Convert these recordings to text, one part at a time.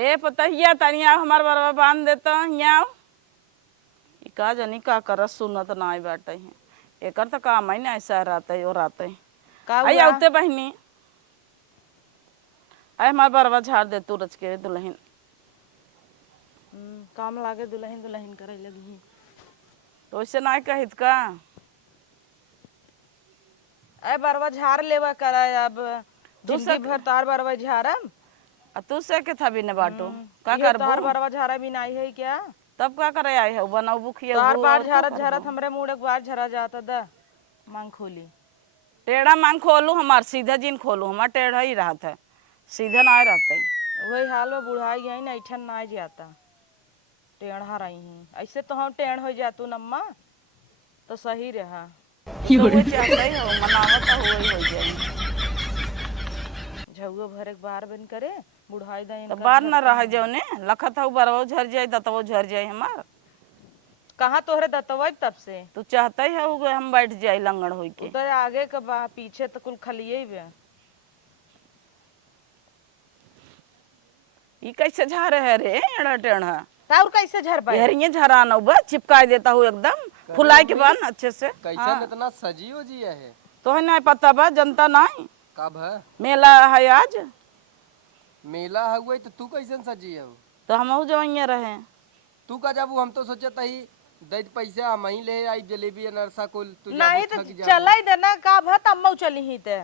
ए पतहिया तनिया हमार बरवा बांध देता यहाँ का जनी का कर सुनत ना आई बाटे है एकर तो काम है ना ऐसा रहते और आते का आई हुआ? आते बहनी आई हमार बरवा झाड़ दे तू रच के दुल्हन काम लागे दुल्हन दुल्हन करे लगी। तो ऐसे ना कहित का ए बरवा झाड़ लेवा करा अब दूसरा जिंदगी भर तार बरवा झाड़म। तू से के था भी ने बाटो का ये तार करबो बरवा झाड़ा भी नहीं है क्या? तब का करे आई है बनाऊ बुखिया तार बार झाड़त झाड़त हमरे मुंह एक बार झरा जाता दा मांग खोली। टेढ़ा मांग खोलू हमार सीधा जिन खोलू हमार टेढ़ा ही रहा था सीधा ना रहते वही हाल में बुढ़ाई गई ना ऐठन ना जाता टेढ़ा रही हैं ऐसे तो हम टेढ़ हो जातू नम्मा तो सही रहा तो वो चाहते ही हो मनावत हो ही हो जाए झुआ भर एक बार बन करे बुढ़ाई दा तो बार न रह जाओ ने लखत हो बरवा झर जाए दतवो झर जाए हमार कहाँ तोहरे दतवा तब से तू चाहते ही हो हम बैठ जाए लंगड़ होई के उधर आगे का बा पीछे तो कुल खलिए बे। ई कैसे झारे है रे एड़ा टेढ़ा ताउर कैसे झर पाए? यार ये झरा न बा चिपका देता हूँ एकदम फुलाई के बन अच्छे से कैसा इतना सजी हो जी है तो है नहीं पता बा जनता नहीं कब है मेला है आज मेला हुआ तो तू कैसन सजी है तो हम जो यहाँ रहे तू का जाबू हम तो सोचे तही दैत पैसा हम ही ले आई जलेबी अनरसा कुल तू नहीं तो चलाई दे ना का भत अम्मा चली ही ते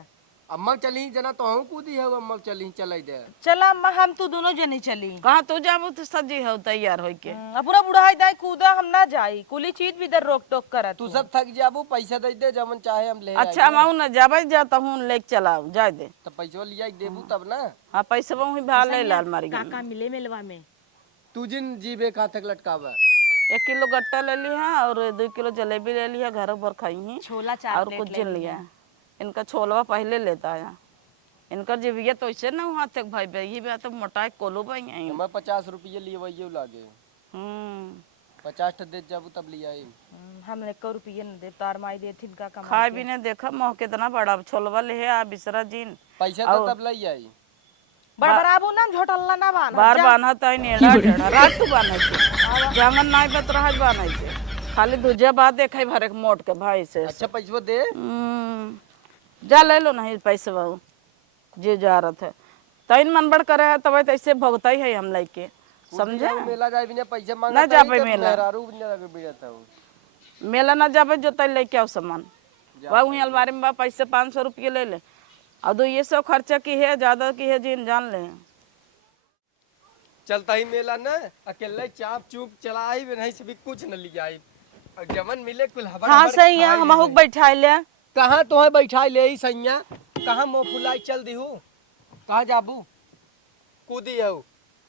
अम्मा चली जना तो हम कूदी है अम्मा चली चलाई दे चला अम्मा हम तू दोनों जनी चली। कहाँ तू जाबू तो सजी हो तैयार हो के पूरा बुढ़ाई दाई कूदा हम ना जाई कुली चीज भी इधर रोक टोक कर तू सब थक जाबू पैसा दे दे जमन चाहे हम ले अच्छा हम न जाबे जाता हूँ लेके चलाओ जाए दे तो पैसा लिया देबू तब ना हाँ पैसे वही भाल ले लाल मारी काका मिले मेलवा में तू जिन जीबे कहाँ तक लटकावा 1 किलो गट्टा ले लिया और 2 किलो जलेबी ले लिया घर पर खाई ही छोला चाट और कुछ जिन लिया इनका छोलवा पहले लेता है इनका जीविया तो ऐसे ना वहाँ तक भाई ये बात तो मोटा कोलो भाई आई मैं 50 रुपये लिए वही लागे 50 दे जाबू तब लिया हमने 1 रुपये न दे तार माई दे थी का कमा खाए भी ने देखा मोह कितना बड़ा छोलवा ले है आ बिसरा जीन पैसा तो तब लई आई बड़बड़ाबू ना झोटल्ला ना बान बार बान्हा तई नेड़ा टेढ़ा रात तू बान्हा के जंगन नाई बत रहा बान्हा के खाली दूजे बात देखे भरे मोट के भाई से अच्छा पैसा दे जा ले लो नहीं पैसे बाबू जे जा रहा था तइन मन बड़ करे है तब ऐसे भोगता ही है हम लेके समझे मेला जाए बिना पैसा मांगा ना जाबे मेला तो मेला ना जाबे जो तई लेके आओ सामान वही अलमारी में बा पैसे 500 रुपये ले ले और 200 खर्चा की है ज्यादा की है जिन जान ले चलता ही मेला ना अकेले चाप चुप चलाई भी नहीं सभी कुछ न लिया आई जमन मिले कुल हवा हां सही है हम हुक बैठा ले कहां तो है बैठा ले ही सैया कहां मुंह फुलाई चल दी हूं कहां जाबू कूदी है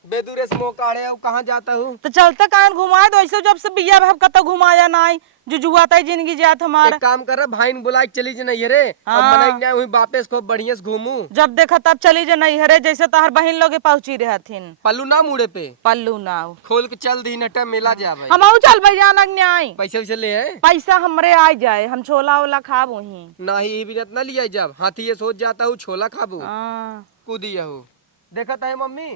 बेदूरे से मुंह काढ़े है कहां जाता हूं तो चलते कान घुमाए दो ऐसे जब से बिया भाव कत घुमाया नाई जो जुआता जिंदगी जात हमारा एक काम कर भाई ने बुलाई चली जे नहीं रे अब बनाई ना हुई वापस को बढ़िया से घूमू जब देखा तब चली जे नहीं हरे जैसे तोहर बहन लोगे पहुंची रहथिन पल्लू ना मुड़े पे पल्लू नाव खोल के चल दी नटा मेला जावे हम चल भैया न्याय पैसे वैसे ले है पैसा हमरे आ जाए हम छोला वोला खाब वही ना ही बिनत ना लिया जब हाथी ये सोच जाता हूँ छोला खाबू कूदी हो देखा है मम्मी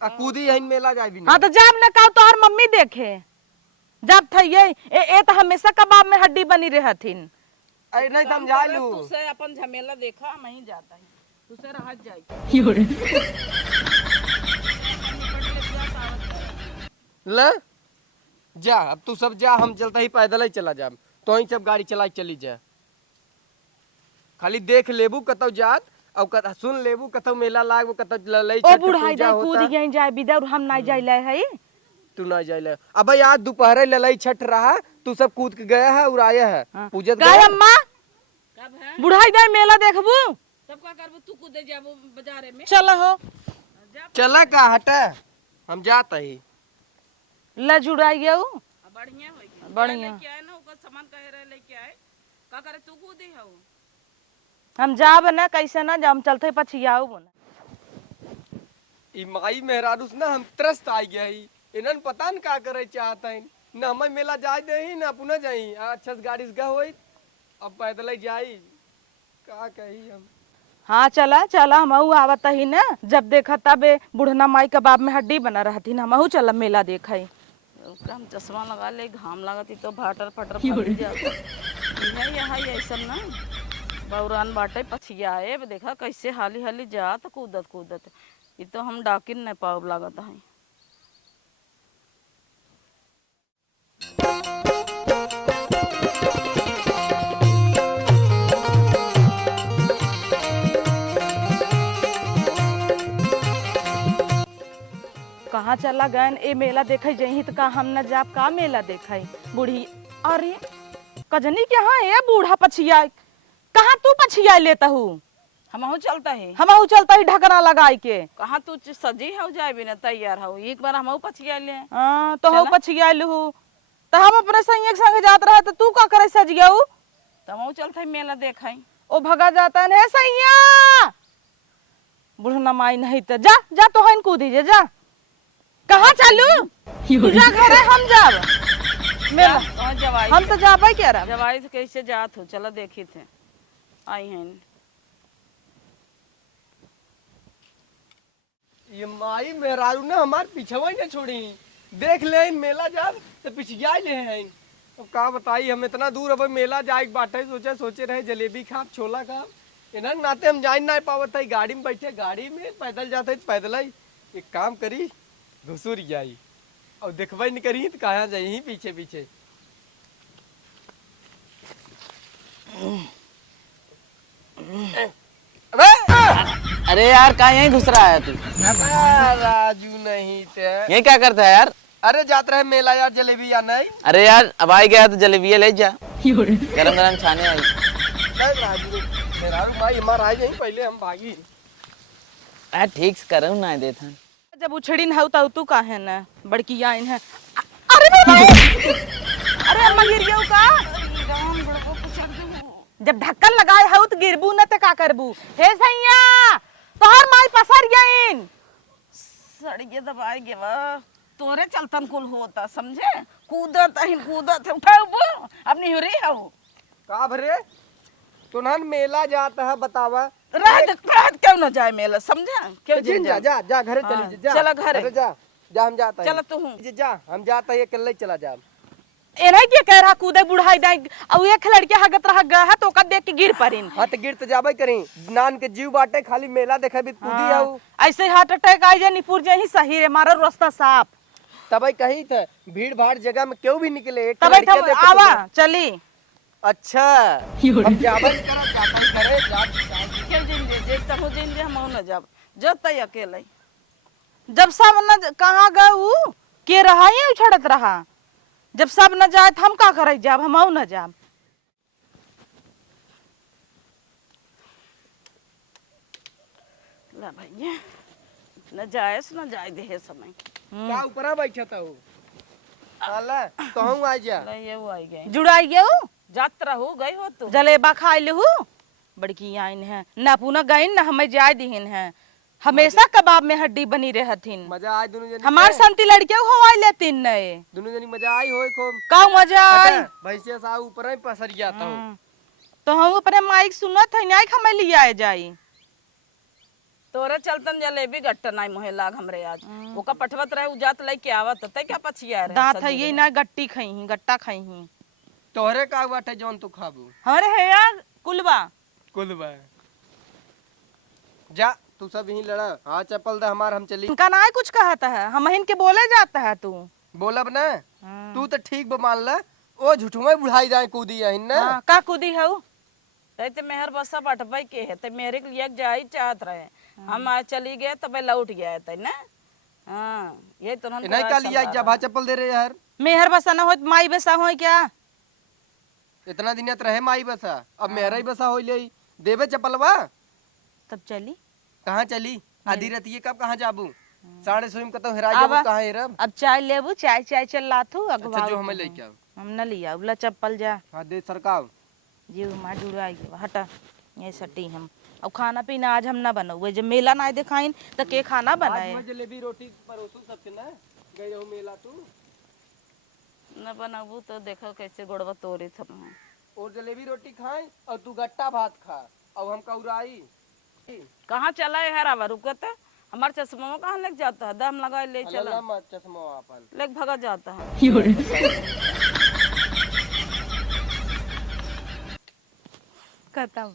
आ कूदी है मेला जाए भी हाँ तो जब न कहो तोहर मम्मी देखे जब थइए ए तो हमेशा कबाब में हड्डी बनी रहथिन अरे नहीं समझा लू तुसे अपन झमेला देखा हम ही जाता है तुसे रह जाए ले जा अब तू सब जा हम चलता ही पैदल ही चला जा तो ही सब गाड़ी चलाई चली जा खाली देख लेबू कतौ जात और कत सुन लेबू कतौ मेला लाग कतौ ललई ओ बुढ़ाई दा कूद गई जाए बिदा और हम ना जाइले है तू ना जाइले अब आज दोपहर ललई छठ रहा तू सब कूद के गया है और आया है पूजत गए अम्मा कब है बुढ़ाई दा मेला देखबू तब का करबू तू कूदे जाबू बाजारे में चलो हो चला का हटा हम जात ही ल जुड़ाइए बढ़िया होई बढ़िया लेके आए ना ओकर सामान कहे रहे लेके आए का करे तू कूदे हो हम जाब ना कैसे ना हम चलते पछियाऊ ई माई मेहरारू ना हम त्रस्त आई गया ही इनन पता न का करे चाहता है ना हमें मेला जाए दे ना पुनः जाई अच्छा से गाड़ी से गई अब पैदल ही जाई का कही हम हाँ चला चला हमहू आवत ही ना, जब देखा तब बुढ़ना माई कबाब में हड्डी बना रहती ना, हमहू चल मेला देखा ही। हम चश्मा लगा ले, घाम लागती तो भाटर फटर फट जाता। यहाँ ऐसा ना बौरान बाटे पछियाए, देखा कैसे हाली हाली जात कूदत कूदत। ये तो हम डाकिन नहीं पाव लागत है। कहाँ चला गए ए मेला देखे जही तो का हम न जाब का मेला देखे बूढ़ी। अरे कजनी के हाँ ए बूढ़ा पछिया, कहाँ तू पछिया लेता हूँ? हमहू चलता है। हमहू चलता ही ढकना लगाई के। कहाँ तू सजी हो जाए भी ना तैयार हो, एक बार हमहू पछिया ले। हाँ तो हो पछिया लू तो हम अपने संग एक संग जात रहे तो तू का करे सज गया? तो हमहू चलते है मेला देखे। ओ भगा जाता है सैया, बुढ़ना माई नहीं तो जा जा तो हन कूदी जा। कहाँ चलू? तू जा घरे हम जाब मेला। जवाई हम तो जाबे क्या रहा? जवाई से कैसे जात हो, चलो देखी थे आई हैं। ये माई मेहरारू ने हमार पीछवा ही न छोड़ी, देख ले मेला जा तो पिछिया ले हैं। अब का बताई, हम इतना दूर अब मेला जाए बाटे, सोचे रहे जलेबी खाब छोला खाब, इन्हें नाते हम जा नहीं पावत है। गाड़ी में बैठे, गाड़ी में पैदल जाते पैदल ही। एक काम करी घुसुर जाई और देखबे नहीं करी तो कहाँ जाई पीछे पीछे। अरे यार कहाँ यहीं घुस रहा है तू? राजू नहीं थे, ये क्या करता है यार? अरे जात रहे मेला यार, जलेबी या नहीं। अरे यार अब आई गया तो जलेबी ले जा, गरम गरम छाने आई। नहीं राजू मेहरारू माई हमार आई नहीं, पहले हम भागी। यार ठीक से करूँ ना देता। जब उछड़ी न तो तू का है ना बड़की आइन है। अरे अरे अम्मा गिर गयो का? जब ढक्कन लगाए हो तो गिरबू न तो का करबू? हे सैया तोहर माई पसर गईन। सड़िए दबाई गे वा, तोरे चलतन कुल होता समझे। कूदत है कूदत है, उठाओ वो अपनी हो रही हो का भरे तुनहन मेला जाता है बतावा। रात क्यों न जाए मेला समझा, क्यों जा जा जा घरे चली जा। चला घरे जा जा हम जाता चला तू जा हम जाता है अकेले चला जा। एना के कह रहा कूदे बुढ़ाई दाई और एक लड़के हगत रह गया है तो का देख के गिर परिन। हाँ तो गिर तो जाबे करी, नान के जीव बाटे, खाली मेला देखे भी कूदी आऊ। ऐसे हार्ट अटैक आई जाए निपुर जे ही सही रे, मारो रास्ता साफ। तब कही था भीड़ भाड़ जगह में क्यों भी निकले, एक तब लड़के देखे आवा तो- चली। अच्छा हम जाबे नहीं करब, जाता ही घरे जा। क्यों जिंदे देखता हो जिंदे हम न जाब जब तय अकेले। जब सब न कहाँ गए ऊ के रहा ही उछड़त रहा, जब सब न जाए तो हम का करे जाब, हम न जाब। ला भैया न जाए न जाए दे समय। का ऊपरा बैठा था वो आला तो हम आ जा। ले ये वो आई गए जुड़ाई गए ऊ यात्रा हो गई हो तू। जलेबा खाई लेहू बड़की आइन है ना पुना गईन ना हमें जाय दिहिन है, हमेशा कबाब में हड्डी बनी रहथिन। मजा आई दोनों जनी, हमार संती लड़के हवाई लेतिन नए दोनों जनी मजा आई होए खूब। का मजा आई। भैंसिया सा ऊपर ही पसर जाता हूँ। तो हम अपने माइक सुनत है नहीं हमें लिया जाई। तोरे चलतन जलेबी गट्टा नहीं मोहे लाग हमरे आज। ओका पठवत रहे उजात लेके आवत तय क्या पछिया रहे। दांत है ये ना गट्टी खाई ही गट्टा खाई ही। तोहरे का बाटे जौन तू खाबू हमारे है यार कुलबा कुलबा। जा तू सब यहीं लड़ा, हाँ चप्पल दे हमार हम चली। इनका ना कुछ कहता है, हम इनके बोले जाता है तू। बोलब ना तू तो ठीक मान ला, ओ झूठुआ बुढ़ाई जाए कूदी है ना। हाँ, का कूदी है ऊ? तय ते मेहर बसा बटबै के है ते मेरे के लिए जाई चाहत रहे। हम आज चली गए तब लौट गया तय ना। हां ये तो हम नहीं का लिया जा भा चप्पल दे रहे यार। मेहर बसा ना हो माई बसा हो क्या? इतना दिन रहे माई बसा, अब मेरा ही बसा हो ले देवे चप्पलवा। तब चली कहाँ चली आधी रतिये कब कहाँ जाबू? 6:30 कतो हेरा जाबू, कहाँ हेरब? अब चाय लेबू, चाय चाय चल लाथू अगवा। अच्छा जो हमें लेके आओ। हम न लिया उला चप्पल जा हाँ दे सरकाव। जी मां जुड़ा गया हटा ये सटी हम। अब खाना पीना आज हम ना बनाओ, जब मेला ना दिखाइन तो के खाना बनाए। आज जलेबी रोटी परोसू सबके ना गई रहू मेला तू। न बनाबू तो देखो कैसे गोड़वा तोड़ी थम। और जलेबी रोटी खाए और तू गट्टा भात खा और हम कौराई। कहाँ चला है हरावा रुकत है हमारे चश्मा कहाँ लग जाता है दम लगा ले चला अल्लाह मत चश्मा अपन लेग भगा जाता है खत्म।